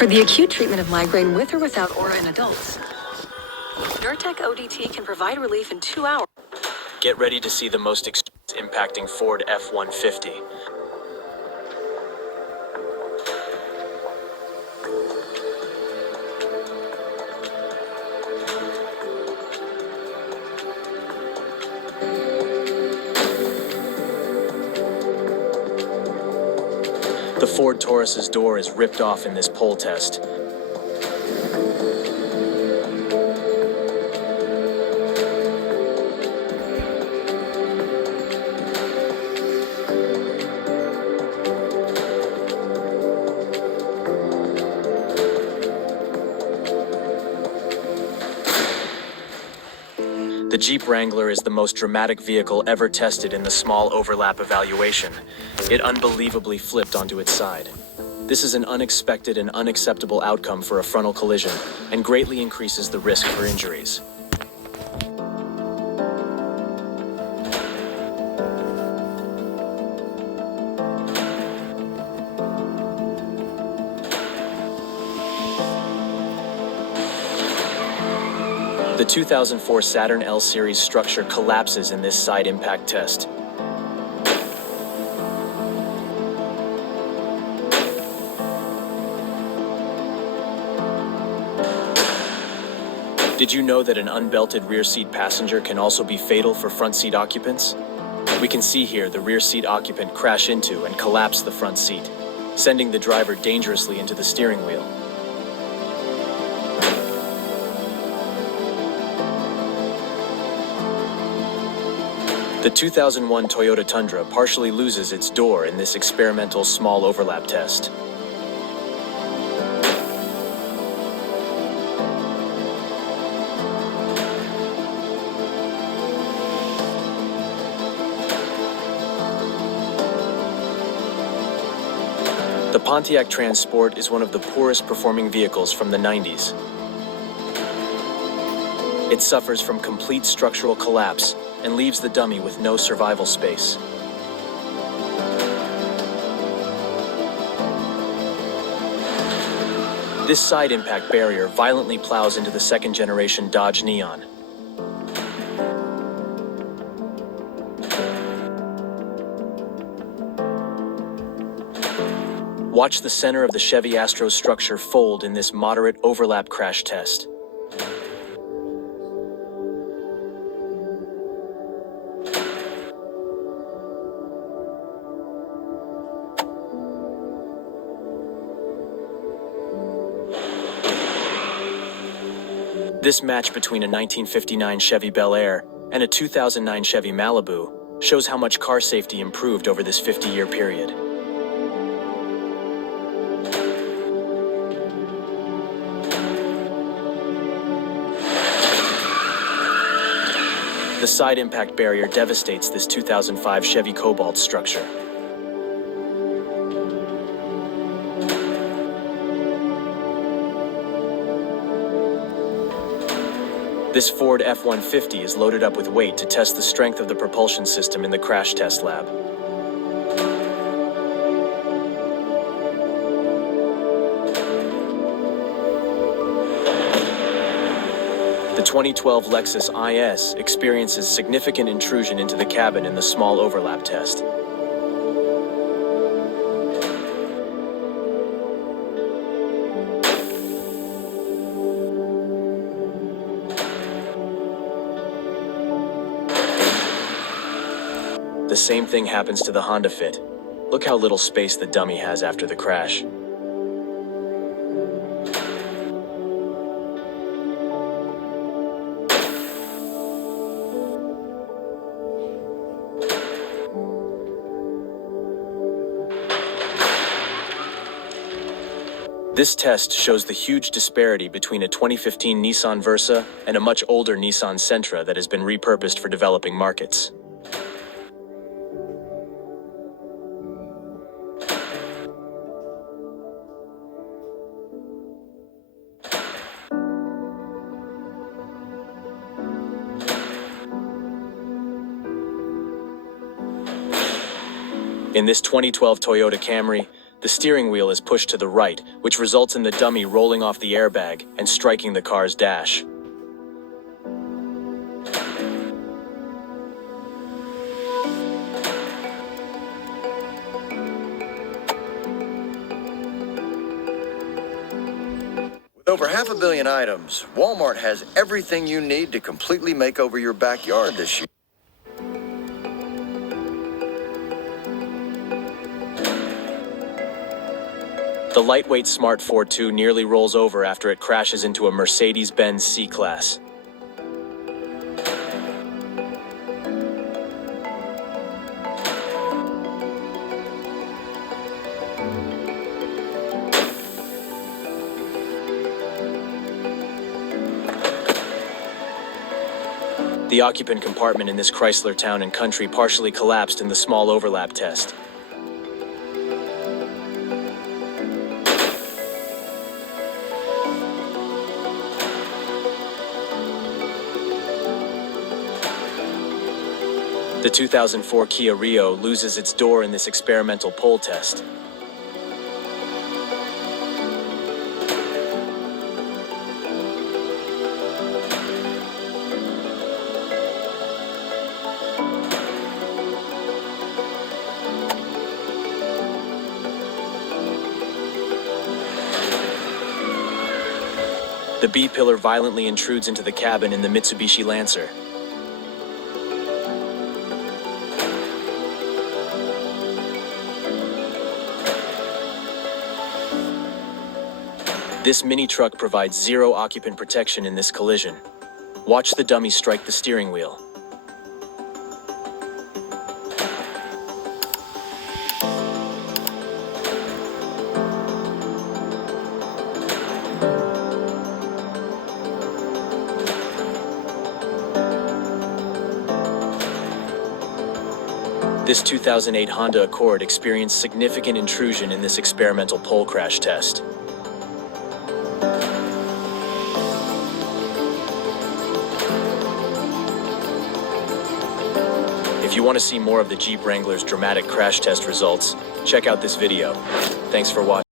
For the acute treatment of migraine with or without aura in adults, Nurtec ODT can provide relief in 2 hours. Get ready to see the most impacting Ford F-150. The Ford Taurus's door is ripped off in this pole test. The Jeep Wrangler is the most dramatic vehicle ever tested in the small overlap evaluation. It unbelievably flipped onto its side. This is an unexpected and unacceptable outcome for a frontal collision, and greatly increases the risk for injuries. The 2004 Saturn L Series structure collapses in this side impact test. Did you know that an unbelted rear seat passenger can also be fatal for front seat occupants? We can see here the rear seat occupant crash into and collapse the front seat, sending the driver dangerously into the steering wheel. The 2001 Toyota Tundra partially loses its door in this experimental small overlap test. The Pontiac Transport is one of the poorest performing vehicles from the 90s. It suffers from complete structural collapse and leaves the dummy with no survival space. This side impact barrier violently plows into the second-generation Dodge Neon. Watch the center of the Chevy Astro structure fold in this moderate overlap crash test. This match between a 1959 Chevy Bel Air and a 2009 Chevy Malibu shows how much car safety improved over this 50-year period. The side impact barrier devastates this 2005 Chevy Cobalt structure. This Ford F-150 is loaded up with weight to test the strength of the propulsion system in the crash test lab. The 2012 Lexus IS experiences significant intrusion into the cabin in the small overlap test. The same thing happens to the Honda Fit. Look how little space the dummy has after the crash. This test shows the huge disparity between a 2015 Nissan Versa and a much older Nissan Sentra that has been repurposed for developing markets. In this 2012 Toyota Camry, The steering wheel is pushed to the right, which results in the dummy rolling off the airbag and striking the car's dash. With over 500 million items, Walmart has everything you need to completely make over your backyard this year. The lightweight Smart 4.2 nearly rolls over after it crashes into a Mercedes-Benz C-Class. The occupant compartment in this Chrysler Town & Country partially collapsed in the small overlap test. The 2004 Kia Rio loses its door in this experimental pole test. The B-pillar violently intrudes into the cabin in the Mitsubishi Lancer. This mini truck provides zero occupant protection in this collision. Watch the dummy strike the steering wheel. This 2008 Honda Accord experienced significant intrusion in this experimental pole crash test. If you want to see more of the Jeep Wrangler's dramatic crash test results, check out this video. Thanks for watching.